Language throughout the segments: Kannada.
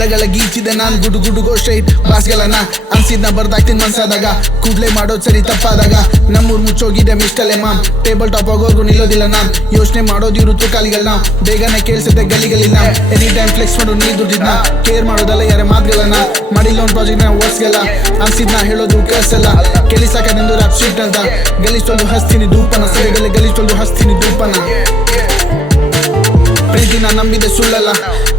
ಪದಗಳ ಗೀಚಿದೆ ನಾನ್ ಗುಡುಗೋ ಸ್ಟ್ರೈಟ್ ಬಾಸ್ಗಳನ್ನ ಅನ್ಸಿದ್ನ ಬರ್ದಾಕ್ತೀನಿ ಮನ್ಸಾದಾಗ ಕೂಡ್ಲೆ ಮಾಡೋದ್ ಸರಿ ತಪ್ಪಾದಾಗ ನಮ್ಮೂರ್ ಮುಚ್ಚೋಗಿದೆ ಮಿಸ್ಟಲೆ ಮಾಮ್ ಟೇಬಲ್ ಟಾಪ್ ಆಗೋರ್ಗು ನಿಲ್ಲೋದಿಲ್ಲ ನಾನ್ ಯೋಚನೆ ಮಾಡೋದು ಇವ್ರು ತುಕಾಲಿಗಳನ್ನ ಬೇಗನೆ ಕೇಳ್ಸುತ್ತೆ ಗಲಿಗಳಿಲ್ಲ ಎನಿ ಟೈಮ್ ಫ್ಲೆಕ್ಸ್ ಮಾಡು ನೀ ದುಡ್ಡಿದ್ನ ಕೇರ್ ಮಾಡೋದಲ್ಲ ಯಾರ ಮಾತುಗಳನ್ನ ಮಾಡಿಲ್ಲ ಒಂದು ಪ್ರಾಜೆಕ್ಟ್ ನ ಓಡಿಸ್ಗಲ್ಲ ಅನ್ಸಿದ್ನ ಹೇಳೋದು ಕೇಳಿಸಲ್ಲ ಕೇಳಿಸಾಕಂದು ರಾಪ್ ಶೀಟ್ ಅಂತ ಗಲೀಜ್ ಹಸ್ತೀನಿ ಧೂಪನ ಸರಿಗಲ್ಲಿ ಗಲೀಜ್ ಹಸ್ತೀನಿ ಧೂಪನ ಪ್ರೀತಿನ ನಂಬಿದೆ ಸುಳ್ಳಲ್ಲ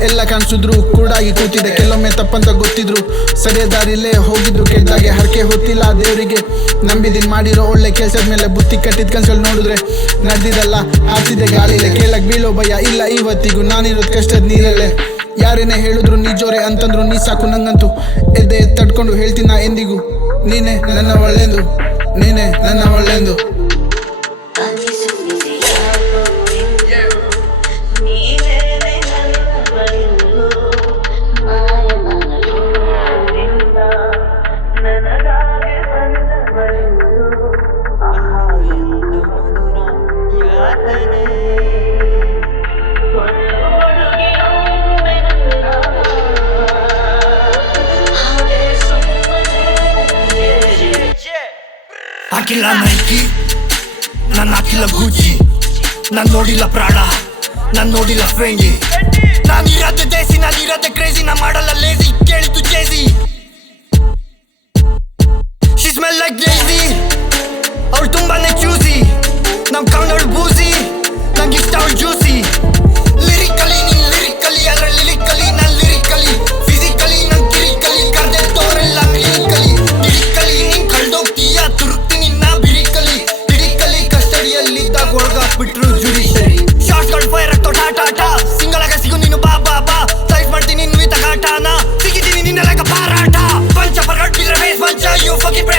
ಎಲ್ಲ ಕಾಣಿಸಿದ್ರು ಕೂಡಾಗಿ ಕೂತಿದೆ ಕೆಲವೊಮ್ಮೆ ತಪ್ಪಂತ ಗೊತ್ತಿದ್ರು ಸರಿಯ ದಾರಿಲೇ ಹೋಗಿದ್ರು ಕೆಟ್ಟದಾಗೆ ಹರಕೆ ಹೊತ್ತಿಲ್ಲ ದೇವರಿಗೆ ನಂಬಿದಿನ್ ಮಾಡಿರೋ ಒಳ್ಳೆ ಕೆಲ್ಸದ ಮೇಲೆ ಬುತ್ತಿ ಕಟ್ಟಿದ್ ಕನ್ಸಲ್ಲಿ ನೋಡಿದ್ರೆ ನಡೆದಿದಲ್ಲ ಆಡ್ತಿದ್ದೆ ಗಾಳಿಲೆ ಕೇಳಕ್ ಬೀಳೋ ಭಯ ಇಲ್ಲ ಇವತ್ತಿಗೂ ನಾನಿರೋದ್ ಕಷ್ಟದ ನೀರಲ್ಲೇ ಯಾರೇನೇ ಹೇಳಿದ್ರು ನೀ ಜೋರೆ ಅಂತಂದ್ರು ನೀ ಸಾಕು ನಂಗಂತೂ ಎದ್ದೆ ತಡ್ಕೊಂಡು ಹೇಳ್ತೀನ ಎಂದಿಗೂ ನೀನೆ ನನ್ನ ಒಳ್ಳೆಂದು ನೀನೆ ನನ್ನ ಒಳ್ಳೆಂದು ಹಾಕಿಲ್ಲ ನೈಕಿ ನಾನು ಹಾಕಿಲ್ಲ ಗೂಚಿ ನಾನು ನೋಡಿಲ್ಲ ಪ್ರಾಡ ನಾನು ನೋಡಿಲ್ಲ ಫ್ರೆಂಡಿ ನಾನಿರೋದೆ ದೇಸಿ ನಾನಿರೋದೆ ಕ್ರೇಜಿ ನಾ ಮಾಡಲ್ಲ ಲೇಜಿ ಕೇಳಿದ್ದು ಜೇಜಿ ಶಿ ಸ್ಮೆಲ್ ಲೈಕ್ ಜೇಜಿ ಅವಳು ತುಂಬಾನೇ ಚೂಸಿ ನಮ್ ಕೌಂಡವಳು ಬೂಸಿ ನಂಗೆ ಇಷ್ಟ ಅವಳು ಜ್ಯೂಸಿ ಲಿರಿಕಲಿ ನೀನ್ ಲಿರಿಕಲಿ ಅದ್ರ ಲಿರಿಕಲಿ ನಾನ್ ಲಿರಿಕಲಿ ಫಿಸಿಕಲಿ ನನ್ ಕಿರಿಕಲಿ ಕರ್ದೆ ತೋರೆಲ್ಲ ಕ್ಲಿನಿಕಲಿ ಲಿರಿಕಲಿ ನೀನ್ ಕಳ್ದೋಗ್ತೀಯ ತುರುಕ್ತೀನಿ ನಾ ಬಿರಿಕಲಿ ಲಿರಿಕಲಿ ಕಸ್ಟಡಿಯಲ್ಲಿದ್ದಾಗ ಒಳಗಾಕ್ಬಿಟ್ರು ಜುಡಿಷರಿ ಶಾರ್ಟ್ಸ್ಗಳು ಫೈರ್ ಆಗ್ತೋ ಟಾಟಾ ಸಿಂಗಲ್ ಆಗ ಸಿಗು ನೀನು ಬಾ ಬಾ ಬಾ ಸೈಜ್ ಮಾಡ್ತೀನಿ ನೀನು ತಗಾಟಾನ ಸಿಗಿದ್ದೀನಿ ನಿನ್ನೆಲ್ಲ ಪಾರಾಟ ಪಂಚ ಪರ್ಗಟ್ ಬಿದ್ರೆ ಬೇಸ್ ಪಂಚ ಯು ಫಕಿಂಗ್